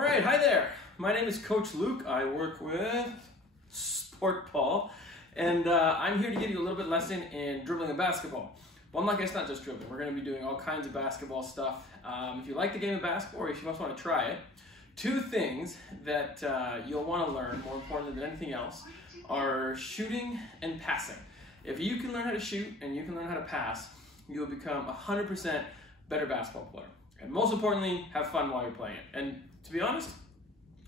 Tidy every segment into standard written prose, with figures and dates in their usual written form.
All right, hi there. My name is Coach Luke. I work with Sport Paul, and I'm here to give you a little bit lesson in dribbling a basketball. Well, I guess not just dribbling. We're going to be doing all kinds of basketball stuff. If you like the game of basketball, or if you just want to try it, two things that you'll want to learn, more importantly than anything else, are shooting and passing. If you can learn how to shoot and you can learn how to pass, you'll become 100% better basketball player. And most importantly, have fun while you're playing it. And to be honest,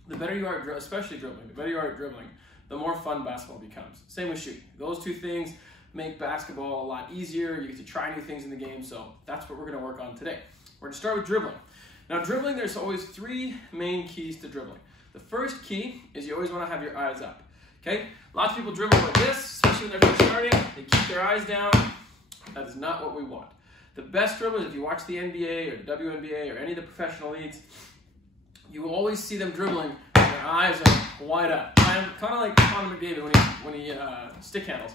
the better you are, especially dribbling, the better you are at dribbling, the more fun basketball becomes. Same with shooting. Those two things make basketball a lot easier. You get to try new things in the game, so that's what we're going to work on today. We're going to start with dribbling. Now dribbling, there's always three main keys to dribbling. The first key is you always want to have your eyes up. Okay? Lots of people dribble like this, especially when they're first starting. They keep their eyes down. That is not what we want. The best dribblers, if you watch the NBA or the WNBA or any of the professional leagues, you will always see them dribbling with their eyes are wide up. Kind of like Connor McDavid when he stick handles.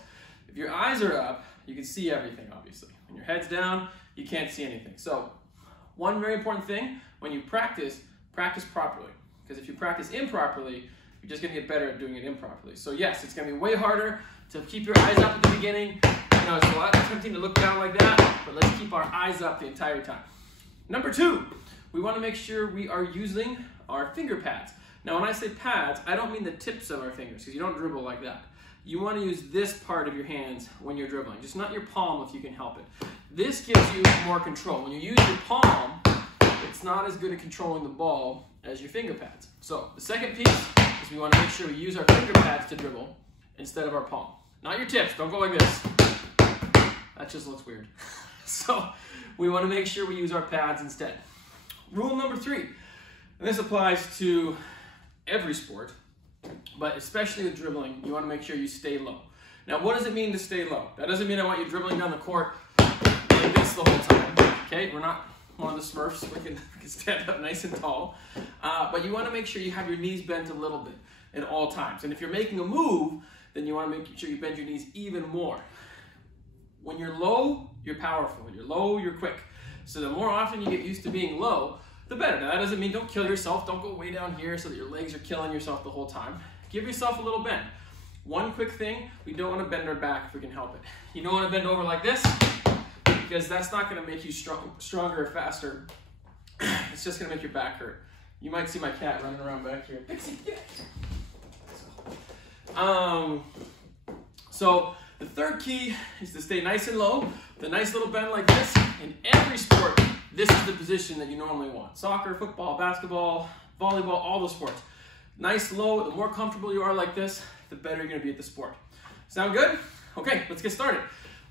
If your eyes are up, you can see everything, obviously. When your head's down, you can't see anything. So, one very important thing, when you practice, practice properly. Because if you practice improperly, you're just going to get better at doing it improperly. So yes, it's going to be way harder to keep your eyes up at the beginning. You know, it's a lot tempting to look down like that, but let's keep our eyes up the entire time. Number two, we want to make sure we are using our finger pads. Now when I say pads, I don't mean the tips of our fingers, because you don't dribble like that. You want to use this part of your hands when you're dribbling, just not your palm if you can help it. This gives you more control. When you use your palm, it's not as good at controlling the ball as your finger pads. So the second piece is we want to make sure we use our finger pads to dribble instead of our palm. Not your tips, don't go like this. That just looks weird. So we want to make sure we use our pads instead. Rule number three, and this applies to every sport, but especially with dribbling, you want to make sure you stay low. Now, what does it mean to stay low? That doesn't mean I want you dribbling down the court like this the whole time. Okay, we're not one of the Smurfs. We can stand up nice and tall. But you want to make sure you have your knees bent a little bit at all times. And if you're making a move, then you want to make sure you bend your knees even more. When you're low, you're powerful. When you're low, you're quick. So the more often you get used to being low, the better. Now that doesn't mean don't kill yourself. Don't go way down here so that your legs are killing yourself the whole time. Give yourself a little bend. One quick thing, we don't want to bend our back if we can help it. You don't want to bend over like this, because that's not going to make you stronger or faster. It's just going to make your back hurt. You might see my cat running around back here. Pixie, get it. So the third key is to stay nice and low. The nice little bend like this. In every sport, this is the position that you normally want. Soccer, football, basketball, volleyball, all the sports. Nice low. The more comfortable you are like this, the better you're going to be at the sport. Sound good? Okay, let's get started.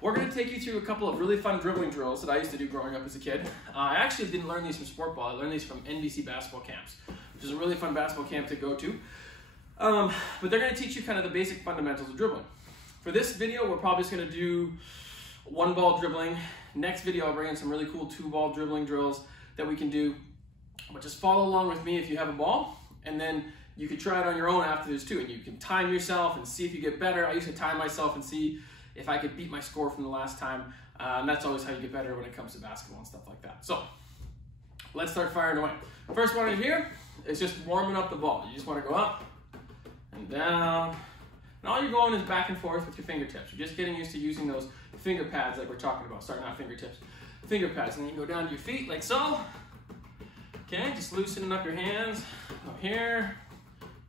We're going to take you through a couple of really fun dribbling drills that I used to do growing up as a kid. I actually didn't learn these from Sport Ball. I learned these from NBC basketball camps, which is a really fun basketball camp to go to. But they're going to teach you kind of the basic fundamentals of dribbling. For this video, we're probably just going to do one-ball dribbling. Next video, I'll bring in some really cool two-ball dribbling drills that we can do. But just follow along with me if you have a ball, and then you can try it on your own after this too. And you can time yourself and see if you get better. I used to time myself and see if I could beat my score from the last time. And that's always how you get better when it comes to basketball and stuff like that. So let's start firing away. First one in here is just warming up the ball. You just want to go up and down. And all you're going is back and forth with your fingertips. You're just getting used to using those finger pads like we're talking about. Sorry, not fingertips. Finger pads. And then you can go down to your feet like so. Okay, just loosening up your hands. Go here,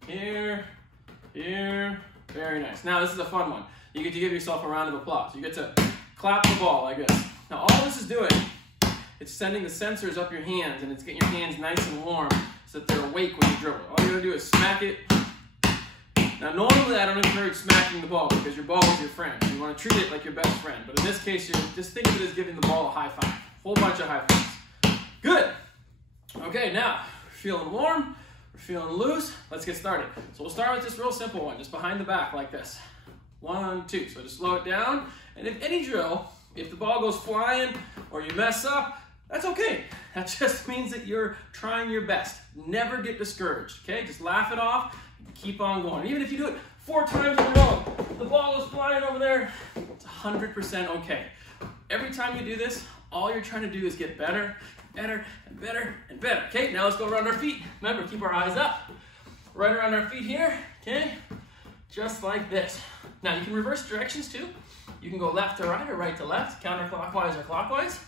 here, here. Very nice. Now this is a fun one. You get to give yourself a round of applause. You get to clap the ball like this. Now all this is doing, it's sending the sensors up your hands, and it's getting your hands nice and warm so that they're awake when you dribble. All you're going to do is smack it. Now normally I don't encourage smacking the ball because your ball is your friend. You want to treat it like your best friend. But in this case, you're just think of it as giving the ball a high five. Whole bunch of high fives. Good. Okay, now we're feeling warm. We're feeling loose. Let's get started. So we'll start with this real simple one, just behind the back like this. 1, 2. So just slow it down. And if any drill, if the ball goes flying or you mess up, that's okay. That just means that you're trying your best. Never get discouraged, okay? Just laugh it off. Keep on going. Even if you do it 4 times in a row, the ball is flying over there, it's 100% okay. Every time you do this, All you're trying to do is get better, better, and better, and better. Okay, now let's go around our feet. Remember, keep our eyes up. Right around our feet here, okay? Just like this. Now, you can reverse directions too. You can go left to right or right to left, counterclockwise or clockwise.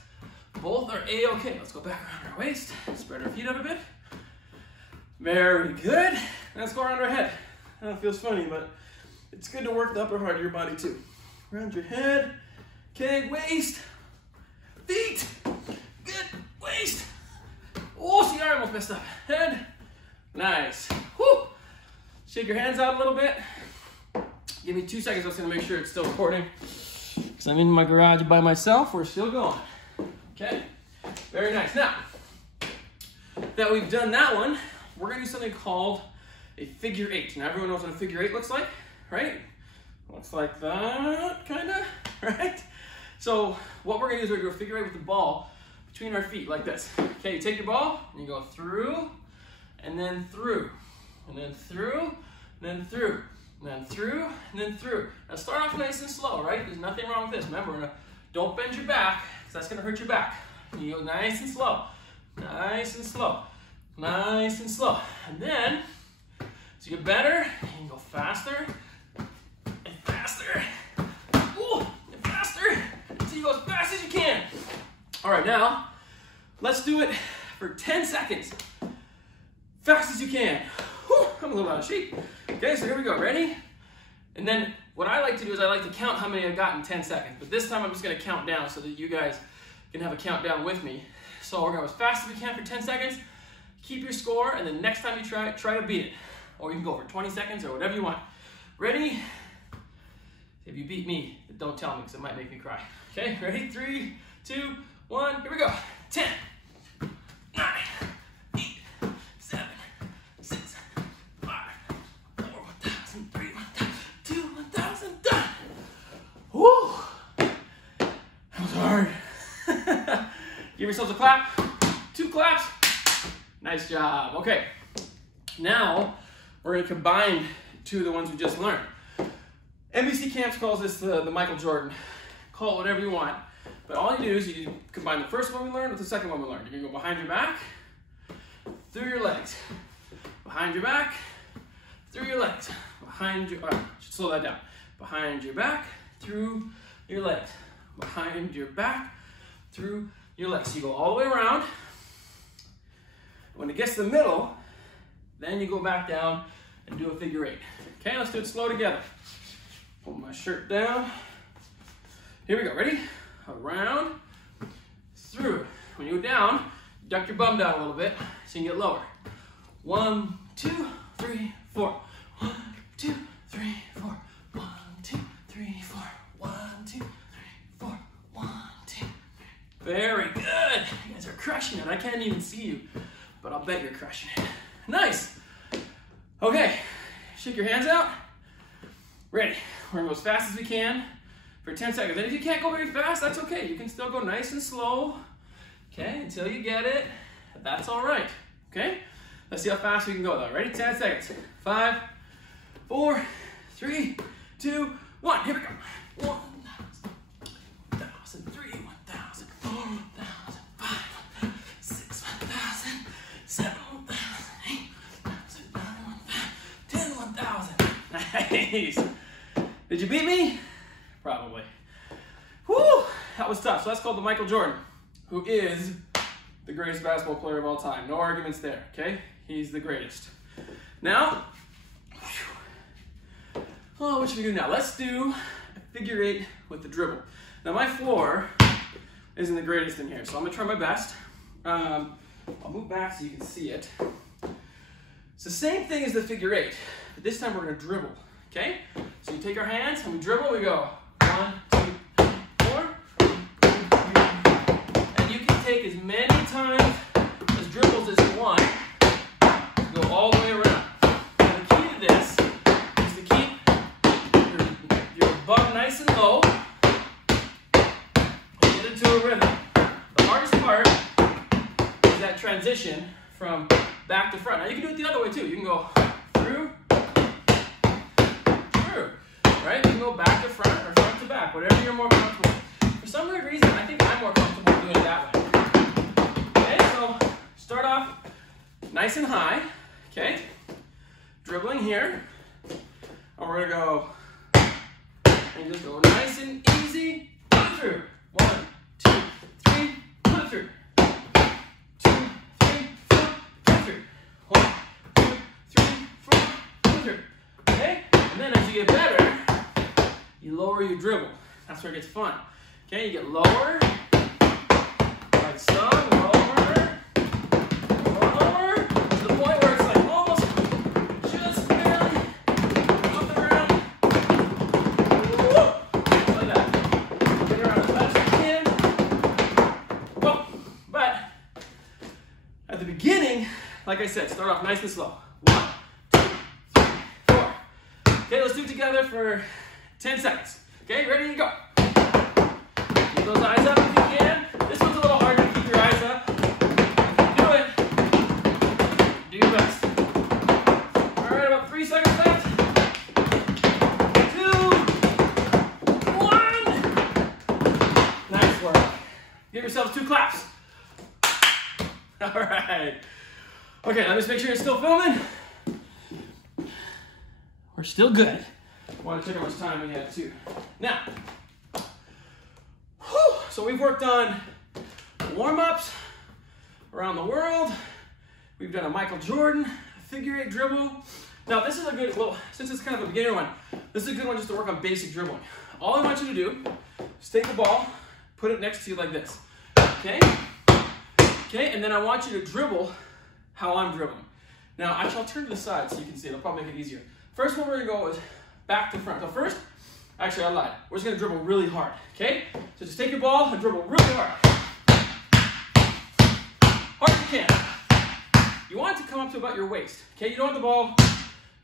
Both are A-okay. Let's go back around our waist, spread our feet out a bit. Very good. Let's go around our head. I know it feels funny, but it's good to work the upper part of your body too. Around your head. Okay, waist, feet. Good, waist. Oh, see, I almost messed up. Head. Nice. Woo. Shake your hands out a little bit. Give me 2 seconds. I'm just going to make sure it's still recording. Because I'm in my garage by myself. We're still going. Okay. Very nice. Now, that we've done that one, we're going to do something called a figure eight. Now, everyone knows what a figure eight looks like, right? Looks like that, kind of, right? So, what we're going to do is we're going to do a figure eight with the ball between our feet, like this. Okay, you take your ball, and you go through, and then through, and then through, and then through, and then through, and then through. Now, start off nice and slow, right? There's nothing wrong with this. Remember, don't bend your back, because that's going to hurt your back. You go nice and slow, nice and slow, nice and slow. And then, as you get better, you can go faster, and faster, ooh, and faster, until you go as fast as you can. All right, now, let's do it for 10 seconds. Fast as you can. Whew, I'm a little out of shape. Okay, so here we go, ready? And then what I like to do is I like to count how many I got in 10 seconds. But this time I'm just gonna count down so that you guys can have a countdown with me. So we're going as fast as we can for 10 seconds. Keep your score, and then next time you try to beat it. Or you can go for 20 seconds or whatever you want. Ready? If you beat me, don't tell me because it might make me cry. Okay, ready? 3, 2, 1, here we go. 10, 9, 8, 7, 6, 5, 4, 1,000, 3, 1,000, 2, 1,000, done. Woo! That was hard. Give yourselves a clap. 2 claps. Nice job. Okay. Now, we're going to combine 2 of the ones we just learned. NBC Camps calls this the Michael Jordan. Call it whatever you want. But all you do is you combine the first one we learned with the second one we learned. You're going to go behind your back, through your legs. Behind your back, through your legs. Behind your, slow that down. Behind your back, through your legs. Behind your back, through your legs. So you go all the way around. When it gets to the middle, then you go back down and do a figure eight. Okay, let's do it slow together. Pull my shirt down. Here we go, ready? Around, through. When you go down, duck your bum down a little bit so you can get lower. 1, 2, 3, 4. 1, 2, 3, 4. 1, 2, 3, 4. 1, 2, 3, 4. 1, 2, 3. Very good. You guys are crushing it. I can't even see you, but I'll bet you're crushing it. Nice. Okay, shake your hands out. Ready. We're gonna go as fast as we can for 10 seconds. And if you can't go very fast, that's okay. You can still go nice and slow, okay, until you get it. That's all right, okay? Let's see how fast we can go though. Ready? 10 seconds. 5, 4, 3, 2, 1. Here we go. 1,000, 3, 1,000, 4, 1,000, 5, 6, 1,000, 7, 1,000, 8, 1,000, 9, 1,000, 10, 1,000. Nice. Did you beat me? Probably. Whew, that was tough. So that's called the Michael Jordan, who is the greatest basketball player of all time. No arguments there, okay? He's the greatest. Now, what should we do now? Let's do a figure eight with the dribble. Now my floor isn't the greatest in here, so I'm gonna try my best. I'll move back so you can see it. It's the same thing as the figure eight, but this time we're gonna dribble, okay? So you take our hands and we dribble, we go 1, 2, 3, 4. And you can take as many times as dribbles as you want. Go all the way around. Now the key to this is to keep your butt nice and low and get into a rhythm. The hardest part is that transition from back to front. Now you can do it the other way too. You can go through, right? You can go back to front or front to back, whatever you're more comfortable with. For some weird reason, I think I'm more comfortable doing it that way. Okay, so start off nice and high, okay? Dribbling here. And we're gonna go, and just go nice and easy, put it through. 1, 2, 3, put it through. 2, 3, 4, put it through. 1, 2, 3, 4, put it through. Okay? And then as you get better, you lower your dribble. That's where it gets fun. Okay, you get lower, like so, lower, to the point where it's like almost just barely off the ground. Woo! Like that. Get around as fast as you can. Whoa. But at the beginning, like I said, start off nice and slow. 1, 2, 3, 4. Okay, let's do it together for 10 seconds. Okay, ready to go. Keep those eyes up if you can. This one's a little harder to keep your eyes up. Do it. Do your best. All right, about 3 seconds left. 2, 1. Nice work. Give yourselves 2 claps. All right. Okay, let me just make sure it's still filming. We're still good. I want to check how much time we have too. Now, so we've worked on warm-ups around the world. We've done a Michael Jordan figure 8 dribble. Now this is a good, well, since it's kind of a beginner one, this is a good one just to work on basic dribbling. All I want you to do is take the ball, put it next to you like this, okay? Okay, and then I want you to dribble how I'm dribbling. Now, actually, I'll turn to the side so you can see it. It'll probably make it easier. First one we're gonna go is back to front. So first, actually I lied. We're just gonna dribble really hard, okay? So just take your ball and dribble really hard. Hard as you can. You want it to come up to about your waist, okay? You don't want the ball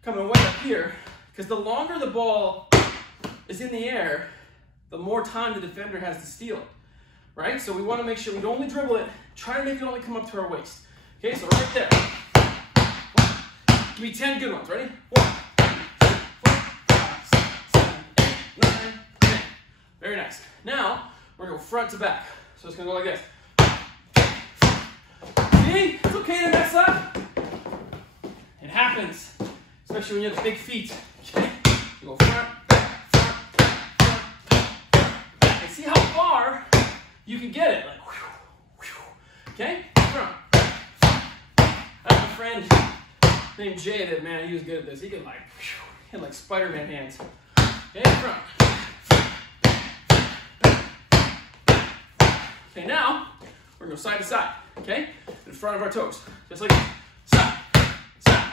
coming way up here, because the longer the ball is in the air, the more time the defender has to steal it, right? So we wanna make sure we don't only dribble it, try to make it only come up to our waist. Okay, so right there. Give me 10 good ones, ready? 1, 9. Very nice. Now, we're going to go front to back. So it's going to go like this. See? It's okay to mess up. It happens. Especially when you have big feet. Okay? You go front, back, front, back, front, back. And see how far you can get it. Like, whew, whew. Okay? Front, back, front. I have a friend named Jay that, man, he was good at this. He could like, whew, he had like Spider-Man hands. Okay, front. Okay, now we're gonna go side to side. Okay, in front of our toes, just like this. Side, side,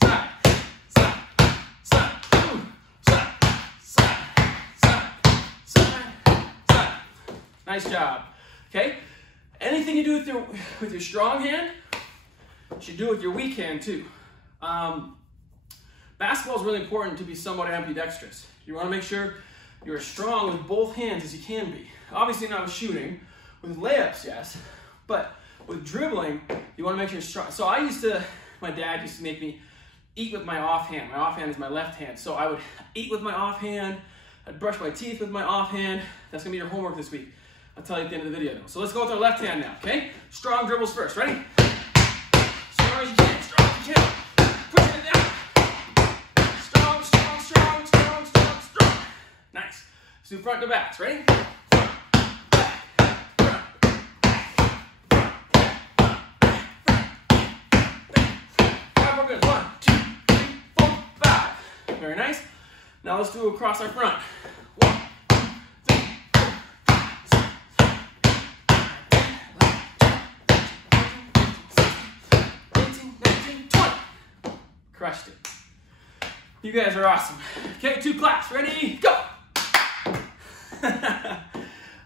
side, side, side, side, side, side, side, side. Nice job. Okay, anything you do with your strong hand, you should do with your weak hand too. Basketball is really important to be somewhat ambidextrous. You want to make sure you're as strong with both hands as you can be. Obviously not with shooting. With layups, yes. But with dribbling, you want to make sure you're strong. So my dad used to make me eat with my offhand. My offhand is my left hand. So I would eat with my offhand. I'd brush my teeth with my offhand. That's going to be your homework this week. I'll tell you at the end of the video. So let's go with our left hand now, okay? Strong dribbles first. Ready? Strong as you can. Strong as you can. Pushing it down. Strong, strong, strong, strong, strong, strong. Nice. Let's do front to backs. Ready? Front, back, front, back, front, back. 5 more good. 1, 2, 3, 4, 5. Very nice. Now let's do across our front. 1, 2, 3, 4, 5, 6, 18, 19, 20. Crushed it. You guys are awesome. Okay, 2 claps. Ready? Go!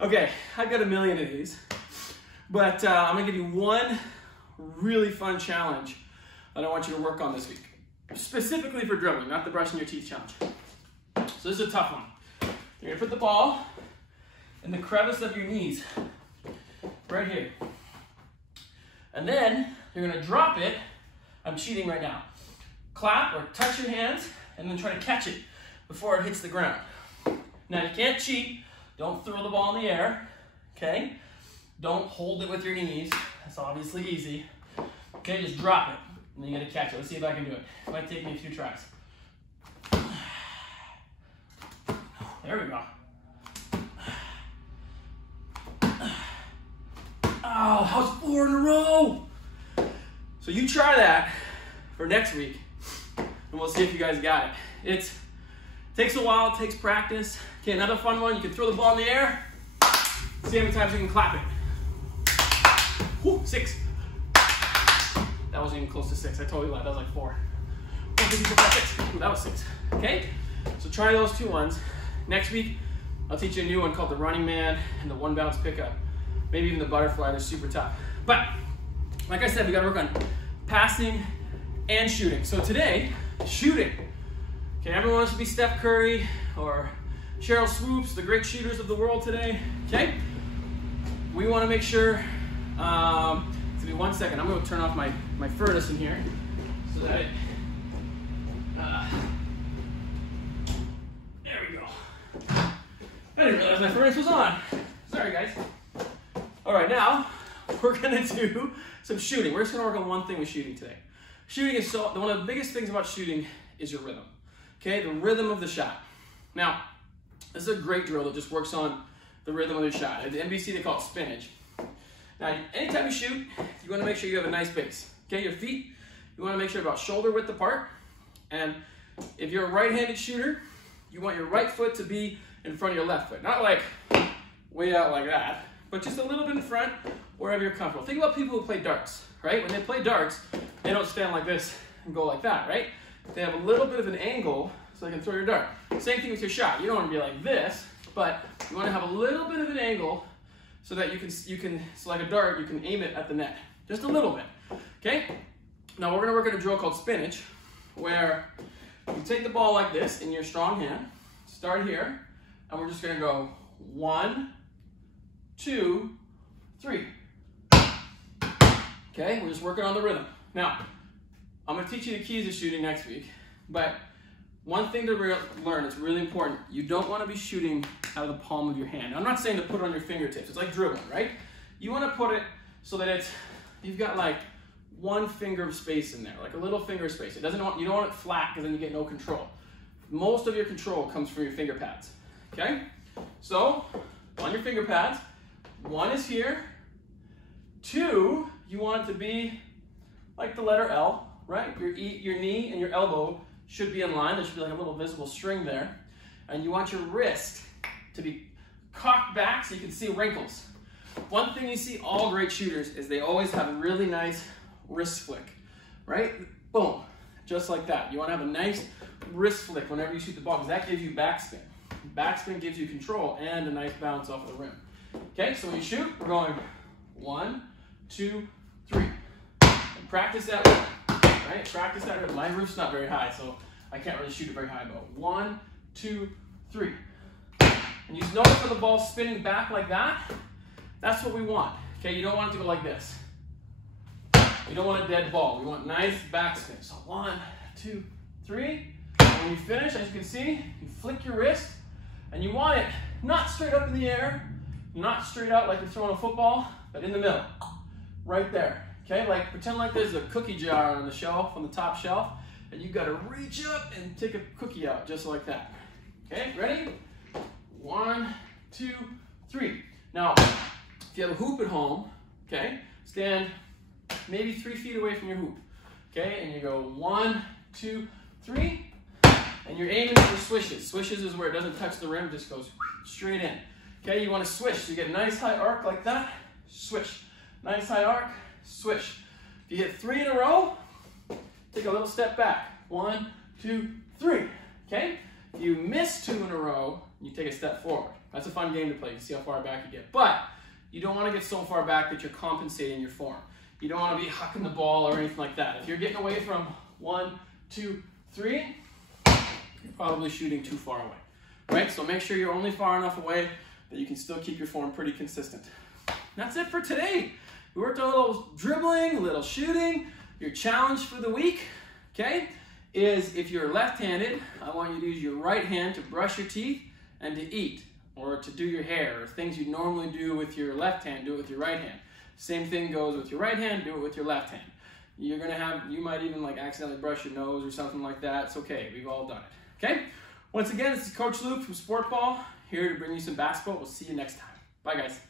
Okay, I've got a million of these, but I'm gonna give you one really fun challenge that I want you to work on this week. Specifically for dribbling, not the brushing your teeth challenge. So this is a tough one. You're gonna put the ball in the crevice of your knees, right here. And then you're gonna drop it. I'm cheating right now. Clap or touch your hands and then try to catch it before it hits the ground. Now you can't cheat, Don't throw the ball in the air, okay? Don't hold it with your knees. That's obviously easy. Okay, just drop it, and then you gotta catch it. Let's see if I can do it. It might take me a few tries. There we go. Oh, that was 4 in a row. So you try that for next week, and we'll see if you guys got it. It takes a while, it takes practice. Okay, another fun one, you can throw the ball in the air. See how many times you can clap it. Woo, 6. That wasn't even close to 6, I totally lied, that was like 4. 1, 2, 3, 4, 5, 6. Ooh, that was 6, okay? So try those 2 ones. Next week, I'll teach you a new one called the running man and the 1 bounce pickup. Maybe even the butterfly, they're super tough. But, like I said, we gotta work on passing and shooting. So today, shooting. Okay, everyone wants to be Steph Curry or Cheryl Swoops, the great shooters of the world today, okay? We wanna make sure, give me 1 second, I'm gonna turn off my furnace in here so that it, there we go. I didn't realize my furnace was on. Sorry guys. All right, now we're gonna do some shooting. We're just gonna work on one thing with shooting today. Shooting is one of the biggest things about shooting is your rhythm. Okay, the rhythm of the shot. Now, this is a great drill that just works on the rhythm of the shot. At the NBC, they call it spinach. Now, anytime you shoot, you wanna make sure you have a nice base. Okay, your feet, you wanna make sure about shoulder width apart. And if you're a right-handed shooter, you want your right foot to be in front of your left foot. Not like way out like that, but just a little bit in front, wherever you're comfortable. Think about people who play darts, right? When they play darts, they don't stand like this and go like that, right? They have a little bit of an angle so they can throw your dart. Same thing with your shot. You don't want to be like this, but you want to have a little bit of an angle so that you can, so like a dart, you can aim it at the net. Just a little bit, okay? Now we're gonna work on a drill called spinach, where you take the ball like this in your strong hand, start here, and we're just gonna go 1, 2, 3. Okay, we're just working on the rhythm. Now, I'm gonna teach you the keys to shooting next week, but one thing to learn, it's really important, you don't wanna be shooting out of the palm of your hand. I'm not saying to put it on your fingertips, it's like dribbling, right? You wanna put it so that you've got like 1 finger of space in there, like a little finger space. You don't want it flat because then you get no control. Most of your control comes from your finger pads, okay? So, on your finger pads, 1 is here, 2, you want it to be like the letter L, right? Your knee and your elbow should be in line. There should be like a little visible string there. And you want your wrist to be cocked back so you can see wrinkles. One thing you see all great shooters is they always have a really nice wrist flick, right? Boom, just like that. You want to have a nice wrist flick whenever you shoot the ball because that gives you backspin. Backspin gives you control and a nice bounce off of the rim. Okay, so when you shoot, we're going 1, 2, 3. And practice that rhythm, right? Practice that rhythm. My roof's not very high, so I can't really shoot it very high, but 1, 2, 3. And you notice when the ball's spinning back like that, that's what we want. Okay, you don't want it to go like this. You don't want a dead ball. We want nice backspin. So 1, 2, 3. And when you finish, as you can see, you flick your wrist, and you want it not straight up in the air, not straight out like you're throwing a football, but in the middle, right there. Okay, like pretend like there's a cookie jar on the shelf, on the top shelf, and you've got to reach up and take a cookie out just like that. Okay, ready? 1, 2, 3. Now, if you have a hoop at home, okay, stand maybe 3 feet away from your hoop. Okay, and you go 1, 2, 3, and you're aiming for swishes. Swishes is where it doesn't touch the rim, just goes straight in. Okay, you want to swish. So you get a nice high arc like that, swish. Nice high arc, swish. If you hit 3 in a row, take a little step back. 1, 2, 3. Okay? If you miss 2 in a row, you take a step forward. That's a fun game to play. You see how far back you get. But you don't want to get so far back that you're compensating your form. You don't want to be hucking the ball or anything like that. If you're getting away from 1, 2, 3, you're probably shooting too far away. Right? So make sure you're only far enough away that you can still keep your form pretty consistent. And that's it for today. We worked on a little dribbling, a little shooting. Your challenge for the week, okay, is if you're left-handed, I want you to use your right hand to brush your teeth and to eat. or to do your hair, or things you normally do with your left hand, do it with your right hand. Same thing goes with your right hand, do it with your left hand. You might even like accidentally brush your nose or something like that. It's okay, we've all done it, okay? Once again, this is Coach Luke from Sport Ball, here to bring you some basketball. We'll see you next time. Bye, guys.